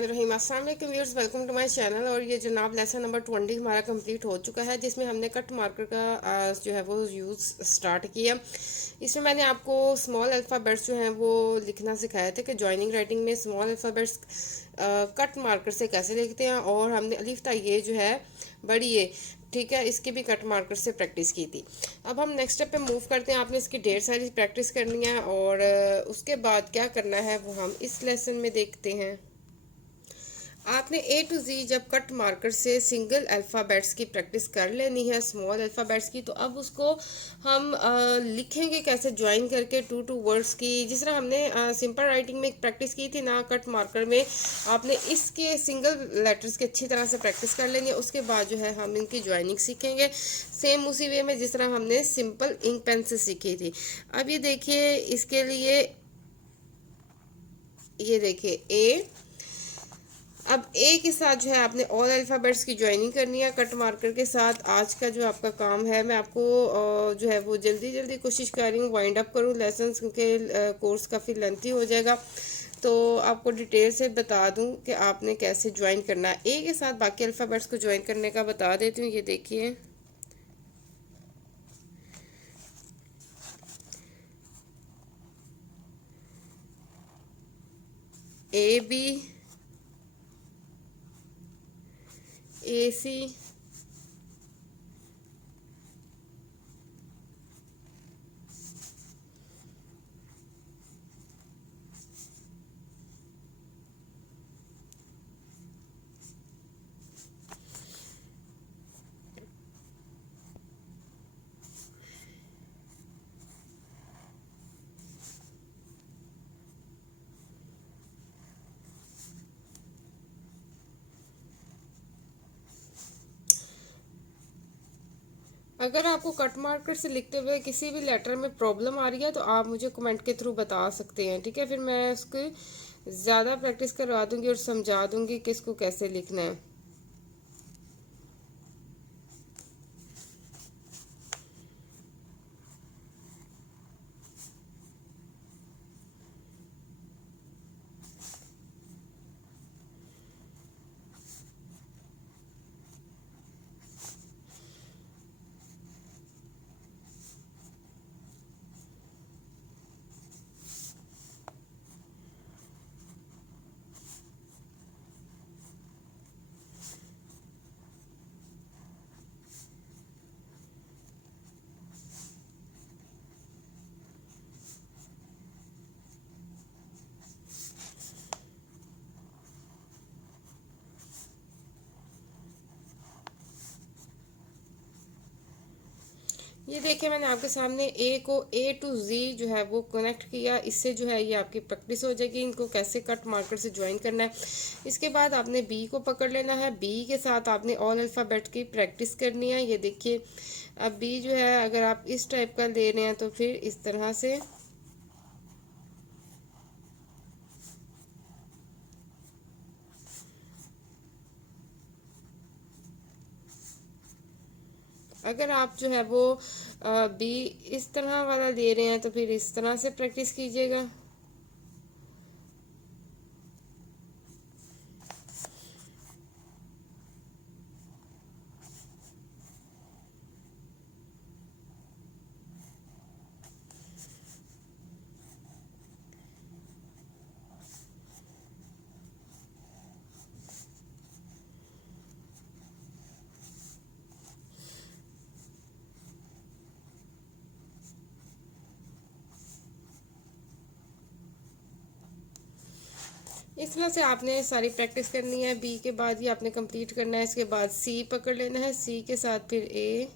बिस्मिल्लाहिर्रहमानिर्रहीम। अस्सलाम वालेकुम viewers, welcome to my channel. और ये जनाब लेसन नंबर 20 हमारा कंप्लीट हो चुका है, जिसमें हमने कट मार्कर का जो है वो यूज़ स्टार्ट किया। इसमें मैंने आपको स्मॉल अल्फ़ाबेट्स जो हैं वो लिखना सिखाया था कि जॉइनिंग राइटिंग में स्मॉल अल्फ़ाबेट्स कट मार्कर से कैसे लिखते हैं। और हमने अलिफ ता ये जो है बड़ी ये, ठीक है, इसकी भी कट मार्कर से प्रैक्टिस की थी। अब हम नेक्स्ट स्टेप पे मूव करते हैं। आपने इसकी ढेर सारी प्रैक्टिस करनी है और उसके बाद क्या करना है वो हम इस लेसन में देखते हैं। आपने ए टू जी जब कट मार्कर से सिंगल अल्फ़ाबेट्स की प्रैक्टिस कर लेनी है, स्मॉल अल्फ़ाबेट्स की, तो अब उसको हम लिखेंगे कैसे, ज्वाइन करके टू वर्ड्स की। जिस तरह हमने सिंपल राइटिंग में प्रैक्टिस की थी ना, कट मार्कर में आपने इसके सिंगल लेटर्स की अच्छी तरह से प्रैक्टिस कर लेनी है। उसके बाद जो है हम इनकी ज्वाइनिंग सीखेंगे सेम उसी वे में जिस तरह हमने सिंपल इंक पेन से सीखी थी। अब ये देखिए, इसके लिए ये देखिए ए। अब ए के साथ जो है आपने ऑल अल्फ़ाबेट्स की ज्वाइनिंग करनी है कट मार्कर के साथ। आज का जो आपका काम है, मैं आपको जो है वो जल्दी जल्दी कोशिश कर रही हूँ वाइंड अप करूँ लेसन, क्योंकि कोर्स काफ़ी लेंथी हो जाएगा। तो आपको डिटेल से बता दूँ कि आपने कैसे ज्वाइन करना है। ए के साथ बाकी अल्फ़ाबेट्स को ज्वाइन करने का बता देती हूँ। ये देखिए, ए बी, ए सी, अगर आपको कट मार्कर से लिखते हुए किसी भी लेटर में प्रॉब्लम आ रही है तो आप मुझे कमेंट के थ्रू बता सकते हैं, ठीक है। फिर मैं उसकी ज़्यादा प्रैक्टिस करवा दूंगी और समझा दूंगी कि इसको कैसे लिखना है। ये देखिए, मैंने आपके सामने ए को ए टू जी जो है वो कनेक्ट किया। इससे जो है ये आपकी प्रैक्टिस हो जाएगी इनको कैसे कट मार्कर से ज्वाइन करना है। इसके बाद आपने बी को पकड़ लेना है। बी के साथ आपने ऑल अल्फ़ाबेट की प्रैक्टिस करनी है। ये देखिए, अब बी जो है अगर आप इस टाइप का ले रहे हैं तो फिर इस तरह से, अगर आप जो है वो बी इस तरह वाला ले रहे हैं तो फिर इस तरह से प्रैक्टिस कीजिएगा। इस तरह से आपने सारी प्रैक्टिस करनी है। बी के बाद ही आपने कंप्लीट करना है। इसके बाद सी पकड़ लेना है। सी के साथ फिर ए।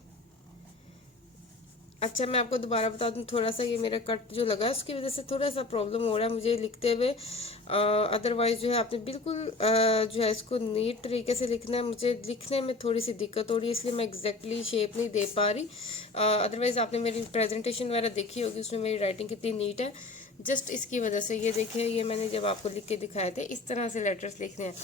अच्छा, मैं आपको दोबारा बता दूं, थोड़ा सा ये मेरा कट जो लगा है उसकी वजह से थोड़ा सा प्रॉब्लम हो रहा है मुझे लिखते हुए। अदरवाइज जो है आपने बिल्कुल जो है इसको नीट तरीके से लिखना है। मुझे लिखने में थोड़ी सी दिक्कत हो रही है, इसलिए मैं एग्जैक्टली शेप नहीं दे पा रही। अदरवाइज़ आपने मेरी प्रेजेंटेशन वगैरह देखी होगी, उसमें मेरी राइटिंग कितनी नीट है। जस्ट इसकी वजह से ये देखिए, ये मैंने जब आपको लिख के दिखाए थे इस तरह से लेटर्स लिखने हैं।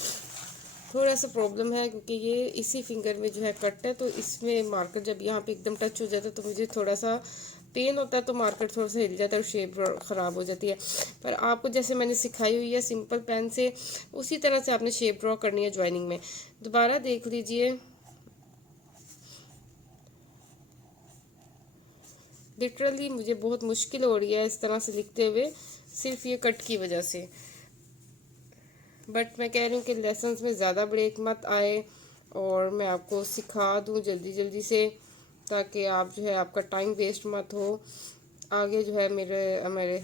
थोड़ा सा प्रॉब्लम है क्योंकि ये इसी फिंगर में जो है कट है, तो इसमें मार्कर जब यहाँ पे एकदम टच हो जाता है तो मुझे थोड़ा सा पेन होता है तो मार्कर थोड़ा सा हिल जाता है और शेप ख़राब हो जाती है। पर आपको जैसे मैंने सिखाई हुई है सिंपल पेन से, उसी तरह से आपने शेप ड्रॉ करनी है ज्वाइनिंग में। दोबारा देख लीजिए, लिटरली मुझे बहुत मुश्किल हो रही है इस तरह से लिखते हुए, सिर्फ ये कट की वजह से। बट मैं कह रही हूँ कि लेसन्स में ज़्यादा ब्रेक मत आए और मैं आपको सिखा दूँ जल्दी जल्दी से, ताकि आप जो है आपका टाइम वेस्ट मत हो। आगे जो है मेरे मेरे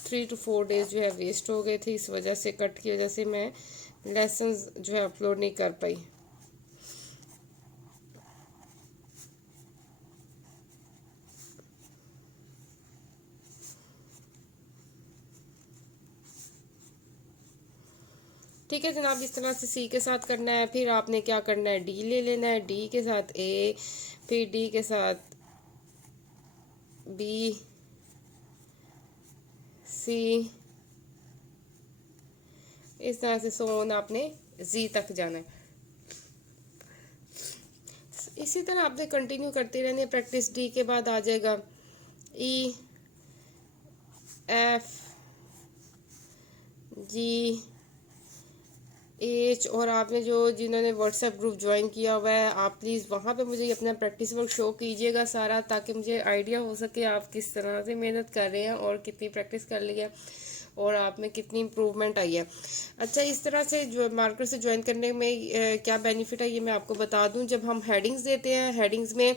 3 to 4 डेज जो है वेस्ट हो गए थे इस वजह से, कट की वजह से मैं लेसन्स जो है अपलोड नहीं कर पाई। ठीक है जनाब, इस तरह से सी के साथ करना है। फिर आपने क्या करना है, डी ले लेना है, डी के साथ ए, फिर डी के साथ बी, सी, इस तरह से सोन आपने जी तक जाना है। इसी तरह आपने कंटिन्यू करते रहने हैं प्रैक्टिस। डी के बाद आ जाएगा ई, एफ, जी, एच। और आपने जो जिन्होंने व्हाट्सएप ग्रुप ज्वाइन किया हुआ है, आप प्लीज़ वहाँ पे मुझे अपना प्रैक्टिस वर्क शो कीजिएगा सारा, ताकि मुझे आइडिया हो सके आप किस तरह से मेहनत कर रहे हैं और कितनी प्रैक्टिस कर ली है और आप में कितनी इम्प्रूवमेंट आई है। अच्छा, इस तरह से जो मार्कर से ज्वाइन करने में क्या बेनिफिट है ये मैं आपको बता दूं। जब हम हेडिंग्स देते हैं, हेडिंग्स में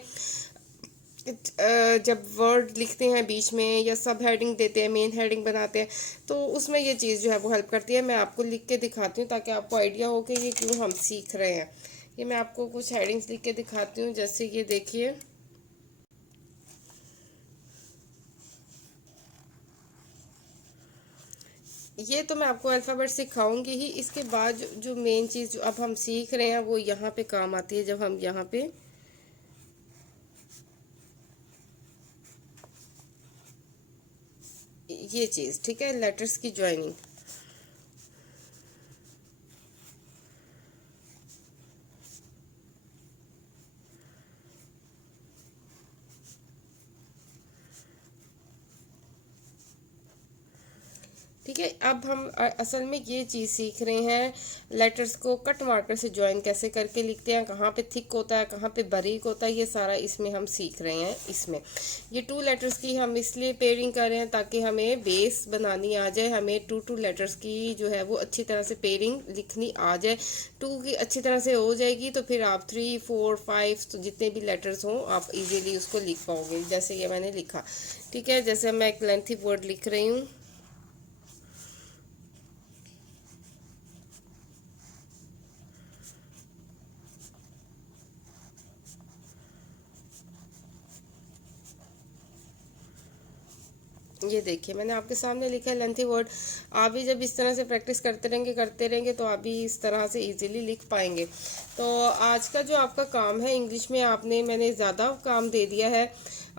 जब वर्ड लिखते हैं बीच में या सब हेडिंग देते हैं, मेन हेडिंग बनाते हैं, तो उसमें ये चीज़ जो है वो हेल्प करती है। मैं आपको लिख के दिखाती हूँ ताकि आपको आइडिया हो कि ये क्यों हम सीख रहे हैं। ये मैं आपको कुछ हेडिंग्स लिख के दिखाती हूँ, जैसे ये देखिए, ये तो मैं आपको अल्फ़ाबेट सिखाऊंगी ही। इसके बाद जो मेन चीज़ जो अब हम सीख रहे हैं वो यहाँ पे काम आती है, जब हम यहाँ पे ये चीज़, ठीक है, लेटर्स की ज्वाइनिंग। ठीक है, अब हम असल में ये चीज़ सीख रहे हैं, लेटर्स को कट मार्कर से ज्वाइन कैसे करके लिखते हैं, कहाँ पे थिक होता है, कहाँ पे बारीक होता है, ये सारा इसमें हम सीख रहे हैं। इसमें ये 2 लेटर्स की हम इसलिए पेयरिंग कर रहे हैं ताकि हमें बेस बनानी आ जाए, हमें टू लेटर्स की जो है वो अच्छी तरह से पेयरिंग लिखनी आ जाए। 2 की अच्छी तरह से हो जाएगी तो फिर आप 3, 4, 5 तो जितने भी लेटर्स हों आप इजीली उसको लिख पाओगे। जैसे ये मैंने लिखा, ठीक है, जैसे मैं एक लेंथी वर्ड लिख रही हूँ, ये देखिए मैंने आपके सामने लिखा है लेंथी वर्ड। आप भी जब इस तरह से प्रैक्टिस करते रहेंगे तो आप भी इस तरह से इजीली लिख पाएंगे। तो आज का जो आपका काम है इंग्लिश में, आपने मैंने ज़्यादा काम दे दिया है।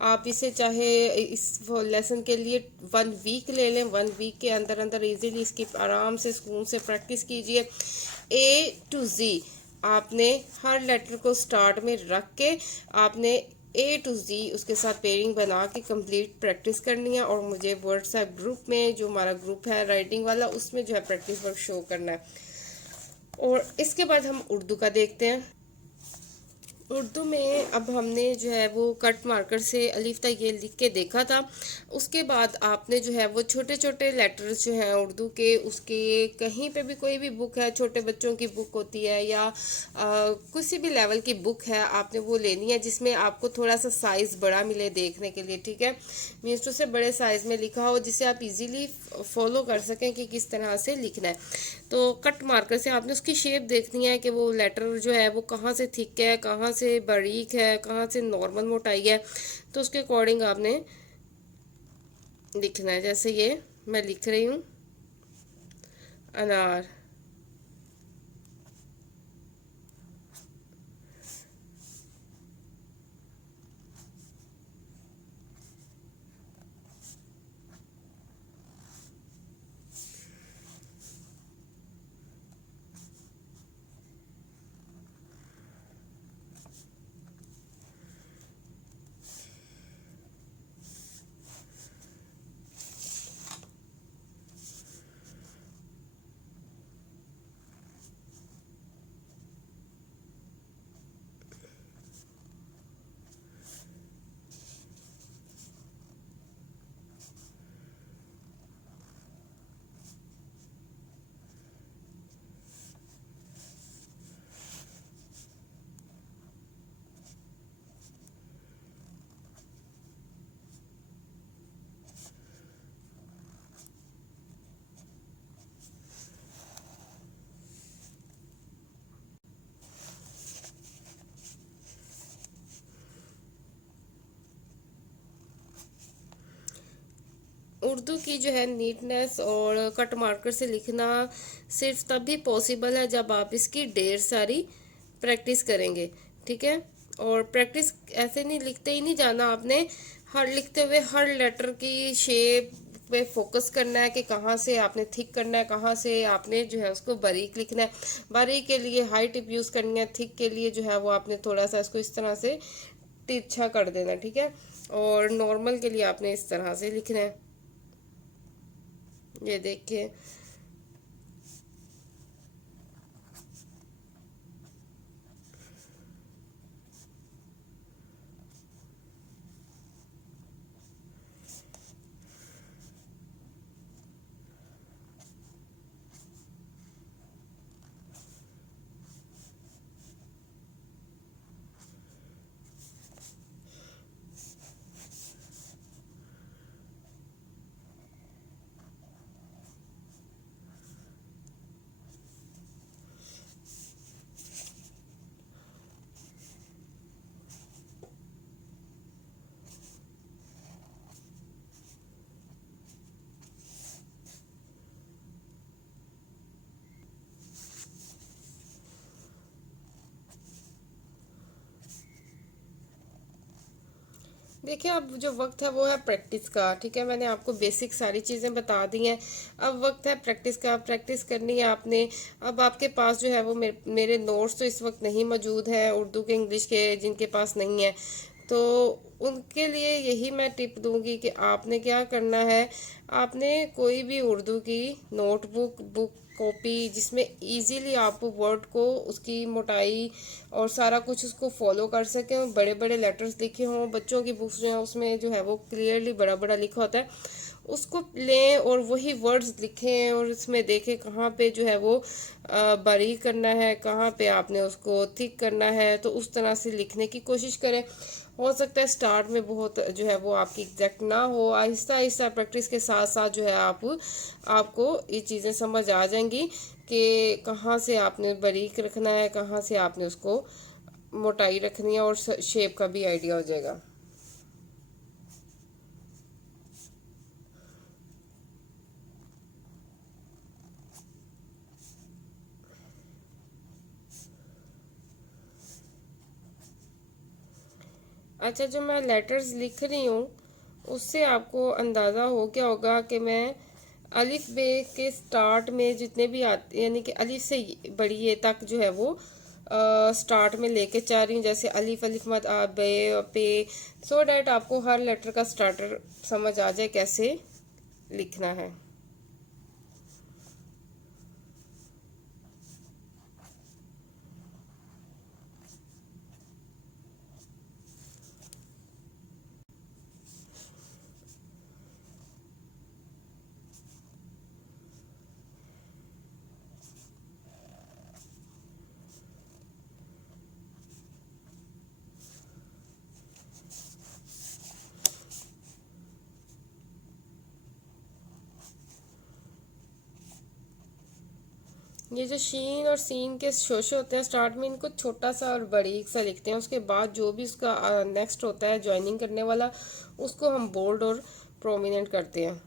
आप इसे चाहे इस लेसन के लिए 1 वीक ले लें, 1 वीक के अंदर अंदर इजीली इसकी आराम से सुकून से प्रैक्टिस कीजिए। A to Z आपने हर लेटर को स्टार्ट में रख के आपने A to Z उसके साथ पेयरिंग बना के कंप्लीट प्रैक्टिस करनी है और मुझे व्हाट्सएप ग्रुप में, जो हमारा ग्रुप है राइटिंग वाला, उसमें जो है प्रैक्टिस वर्क शो करना है। और इसके बाद हम उर्दू का देखते हैं। उर्दू में अब हमने जो है वो कट मार्कर से अलिफ तक ये लिख के देखा था। उसके बाद आपने जो है वो छोटे छोटे लेटर्स जो हैं उर्दू के, उसके कहीं पे भी कोई भी बुक है, छोटे बच्चों की बुक होती है या किसी भी लेवल की बुक है, आपने वो लेनी है जिसमें आपको थोड़ा सा साइज़ बड़ा मिले देखने के लिए, ठीक है, मीन्स टू से बड़े साइज़ में लिखा हो जिसे आप इजीली फॉलो कर सकें कि किस तरह से लिखना है। तो कट मार्कर से आपने उसकी शेप देखनी है कि वो लेटर जो है वो कहाँ से थिक है, कहाँ से बारीक है, कहाँ से नॉर्मल मोटाई है, तो उसके अकॉर्डिंग आपने लिखना है। जैसे ये मैं लिख रही हूँ अनार, उर्दू की जो है नीटनेस और कट मार्कर से लिखना सिर्फ तब भी पॉसिबल है जब आप इसकी ढेर सारी प्रैक्टिस करेंगे, ठीक है। और प्रैक्टिस ऐसे नहीं, लिखते ही नहीं जाना आपने, हर लिखते हुए हर लेटर की शेप पे फोकस करना है कि कहाँ से आपने थिक करना है, कहाँ से आपने जो है उसको बारीक लिखना है। बारीक के लिए हाई टिप यूज़ करनी है, थिक के लिए जो है वो आपने थोड़ा सा इसको इस तरह से तिरछा कर देना, ठीक है। और नॉर्मल के लिए आपने इस तरह से लिखना है, ये देखिए। देखिए, अब जो वक्त है वो है प्रैक्टिस का, ठीक है। मैंने आपको बेसिक सारी चीज़ें बता दी हैं। अब वक्त है प्रैक्टिस का, प्रैक्टिस करनी है आपने। अब आपके पास जो है वो मेरे नोट्स तो इस वक्त नहीं मौजूद है उर्दू के इंग्लिश के, जिनके पास नहीं है तो उनके लिए यही मैं टिप दूंगी कि आपने क्या करना है। आपने कोई भी उर्दू की नोटबुक, बुक, कॉपी जिसमें इजीली आप वर्ड को, उसकी मोटाई और सारा कुछ उसको फॉलो कर सकें, बड़े बड़े लेटर्स लिखे हों। बच्चों की बुक्स जो है उसमें जो है वो क्लियरली बड़ा बड़ा लिखा होता है, उसको लें और वही वर्ड्स लिखें और इसमें देखें कहाँ पे जो है वो बारीक करना है, कहाँ पे आपने उसको थिक करना है। तो उस तरह से लिखने की कोशिश करें। हो सकता है स्टार्ट में बहुत जो है वो आपकी एग्जैक्ट ना हो, आहिस्ता आहिस्ता प्रैक्टिस के साथ साथ जो है आपको ये चीज़ें समझ आ जाएंगी कि कहाँ से आपने बारीक रखना है, कहाँ से आपने उसको मोटाई रखनी है, और शेप का भी आइडिया हो जाएगा। अच्छा, जो मैं लेटर्स लिख रही हूँ उससे आपको अंदाज़ा हो गया होगा कि मैं अलिफ बे के स्टार्ट में जितने भी आते, यानी कि अलिफ से बड़ी ये तक जो है वो स्टार्ट में लेके जा रही हूँ। जैसे अलिफ, अलिफ मद आ, बे, पे, सो डैट आपको हर लेटर का स्टार्टर समझ आ जाए कैसे लिखना है। ये जो शीन और सीन के शोशे होते हैं स्टार्ट में, इनको छोटा सा और बारीक सा लिखते हैं। उसके बाद जो भी उसका नेक्स्ट होता है ज्वाइनिंग करने वाला, उसको हम बोल्ड और प्रोमिनेंट करते हैं।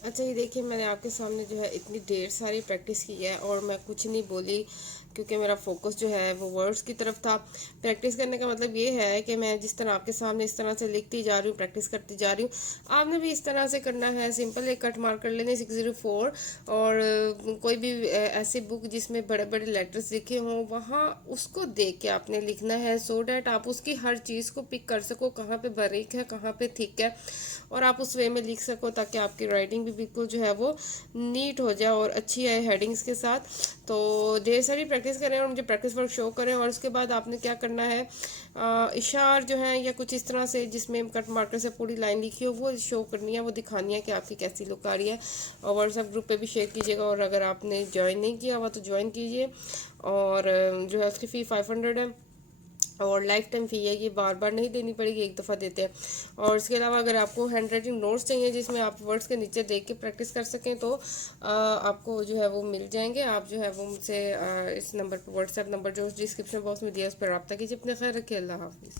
अच्छा, ये देखिए मैंने आपके सामने जो है इतनी ढेर सारी प्रैक्टिस की है और मैं कुछ नहीं बोली, क्योंकि मेरा फोकस जो है वो वर्ड्स की तरफ था। प्रैक्टिस करने का मतलब ये है कि मैं जिस तरह आपके सामने इस तरह से लिखती जा रही हूँ, प्रैक्टिस करती जा रही हूँ, आपने भी इस तरह से करना है। सिंपल एक कट मार्क कर लेने 604, और कोई भी ऐसी बुक जिसमें बड़े बड़े लेटर्स लिखे हों वहाँ उसको देख के आपने लिखना है, सो डैट आप उसकी हर चीज़ को पिक कर सको, कहाँ पे बारीक है कहाँ पे थिक है, और आप उस वे में लिख सको ताकि आपकी राइटिंग भी बिल्कुल जो है वो नीट हो जाए और अच्छी आए हेडिंग्स के साथ। तो ढेर सारी प्रैक्टिस करें और मुझे प्रैक्टिस वर्क शो करें, और उसके बाद आपने क्या करना है, इशार जो है या कुछ इस तरह से जिसमें कट मार्कर से पूरी लाइन लिखी हो वो शो करनी है, वो दिखानी है कि आपकी कैसी लुक आ रही है। और व्हाट्सएप ग्रुप पे भी शेयर कीजिएगा, और अगर आपने ज्वाइन नहीं किया हुआ तो ज्वाइन कीजिए। और जो है उसकी फ़ी 500 है, और लाइफ टाइम फ़ी है, ये बार बार नहीं देनी पड़ेगी, एक दफ़ा देते हैं। और इसके अलावा अगर आपको हैंड राइटिंग नोट्स चाहिए जिसमें आप वर्ड्स के नीचे देख के प्रैक्टिस कर सकें तो आपको जो है वो मिल जाएंगे। आप जो है वो मुझसे इस नंबर पर, व्हाट्सएप नंबर जो डिस्क्रिप्शन बॉक्स में दिया है उस पर रब्ता कीजिए। अपने खैर रखिए, अल्लाह हाफिज़।